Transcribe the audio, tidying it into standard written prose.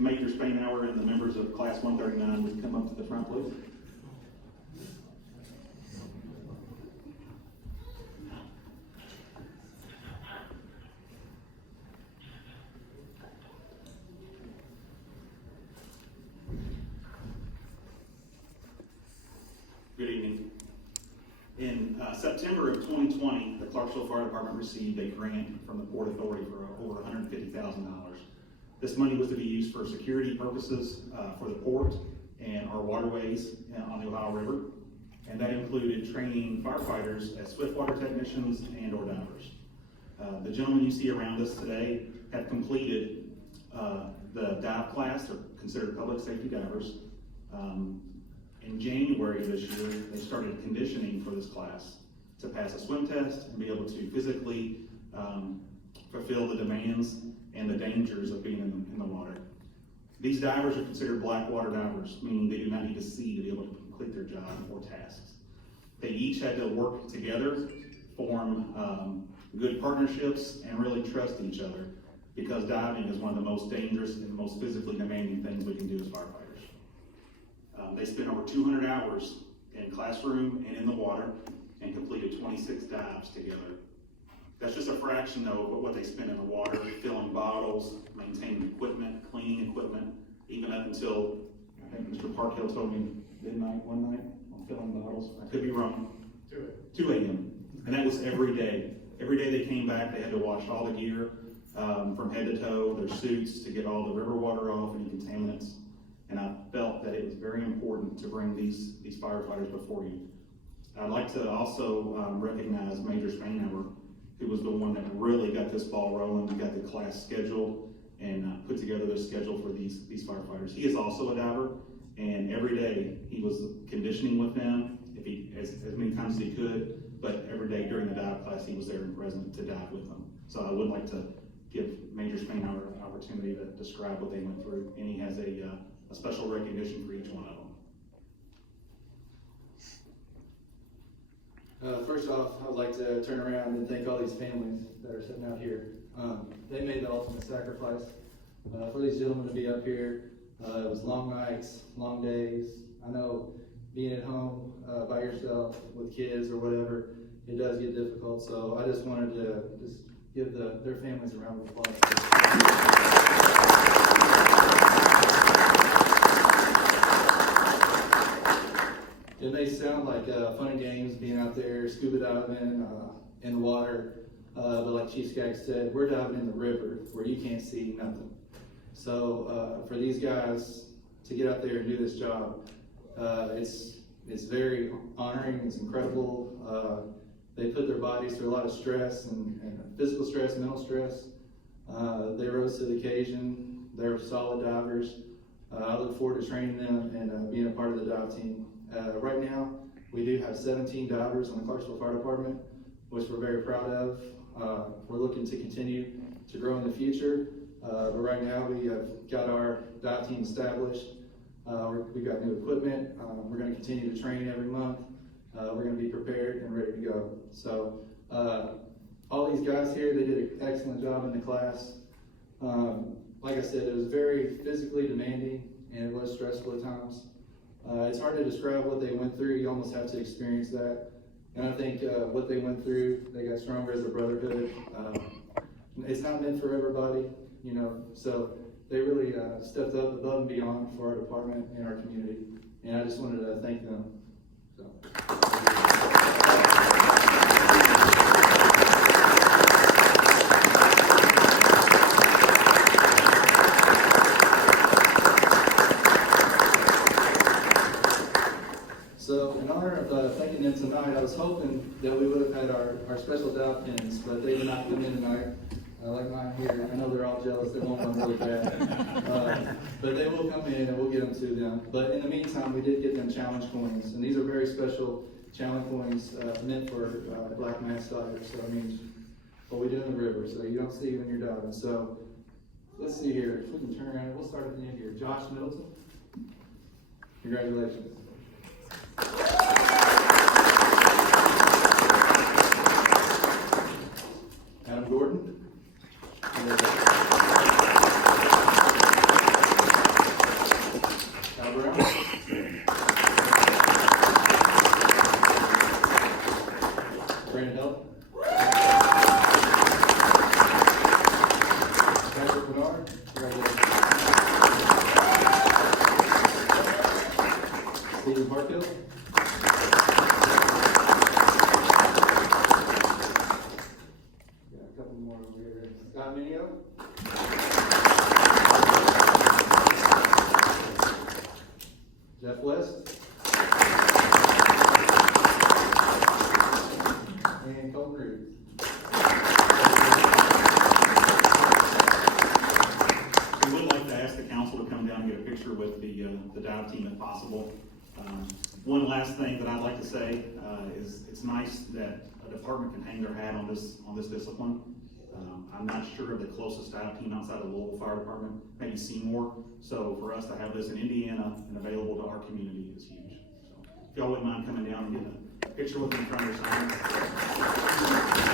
if Major Spainhour and the members of Class 139 would come up to the front, please. Good evening. In September of 2020, the Clarksville Fire Department received a grant from the Port Authority for over $150,000. This money was to be used for security purposes for the port and our waterways on the Ohio River, and that included training firefighters as swiftwater technicians and or divers. The gentlemen you see around us today have completed the dive class. They're considered public safety divers. In January of this year, they started conditioning for this class to pass a swim test and be able to physically fulfill the demands and the dangers of being in the water. These divers are considered black water divers, meaning they do not need to see to be able to complete their job or tasks. They each had to work together, form good partnerships, and really trust each other, because diving is one of the most dangerous and most physically demanding things we can do as firefighters. They spent over 200 hours in classroom and in the water and completed 26 dives together. That's just a fraction though of what they spent in the water, filling bottles, maintaining equipment, cleaning equipment, even up until, I think Mr. Parkhill told me midnight one night on filling bottles. I could be wrong. 2 a.m. And that was every day. Every day they came back, they had to wash all the gear from head to toe, their suits, to get all the river water off, any contaminants. And I felt that it was very important to bring these firefighters before you. I'd like to also recognize Major Spainhour, who was the one that really got this ball rolling. We got the class scheduled and put together the schedule for these firefighters. He is also a diver, and every day he was conditioning with them as many times as he could, but every day during the dive class he was there and present to dive with them. So I would like to give Major Spainhour an opportunity to describe what they went through, and he has a special recognition for each one of them. First off, I would like to turn around and thank all these families that are sitting out here. They made the ultimate sacrifice for these gentlemen to be up here. It was long nights, long days. I know being at home by yourself with kids or whatever, it does get difficult. So I just wanted to give their families a round of applause. It may sound like fun and games being out there scuba diving in the water, but like Chief Skaggs said, we're diving in the river where you can't see nothing. So for these guys to get out there and do this job, it's very honoring, it's incredible. They put their bodies through a lot of stress and physical stress, mental stress. They rose to the occasion. They're solid divers. I look forward to training them and being a part of the dive team. Right now, we do have 17 divers in the Clarksville Fire Department, which we're very proud of. We're looking to continue to grow in the future, but right now we have got our dive team established. We've got new equipment. We're going to continue to train every month. We're going to be prepared and ready to go. So all these guys here, they did an excellent job in the class. Like I said, it was very physically demanding and it was stressful at times. It's hard to describe what they went through. You almost have to experience that. And I think what they went through, they got stronger as a brotherhood. It's not meant for everybody, you know, so they really stepped up above and beyond for our department and our community. And I just wanted to thank them. So in honor of thanking them tonight, I was hoping that we would have had our special dive pins, but they did not come in tonight. Like mine here, I know they're all jealous, they want one really bad. But they will come in and we'll get them to them. But in the meantime, we did get them challenge coins. And these are very special challenge coins meant for black mass divers. So that means what we do in the river, so you don't see when you're diving. So let's see here, if we can turn around, we'll start at the end here. Josh Middleton, congratulations. Adam Gordon. Bob Brown. Brandon Hill. Patrick Bernard. Stephen Parkhill. Got a couple more over here. Scott Minio. Jeff West. And Colton Reed. We would like to ask the council to come down and get a picture with the dive team if possible. One last thing that I'd like to say is it's nice that a department can hang their hat on this discipline. I'm not sure of the closest dive team outside of Louisville Fire Department, maybe Seymour. So for us to have this in Indiana and available to our community is huge. So if y'all wouldn't mind coming down and getting a picture with me in front of your sign.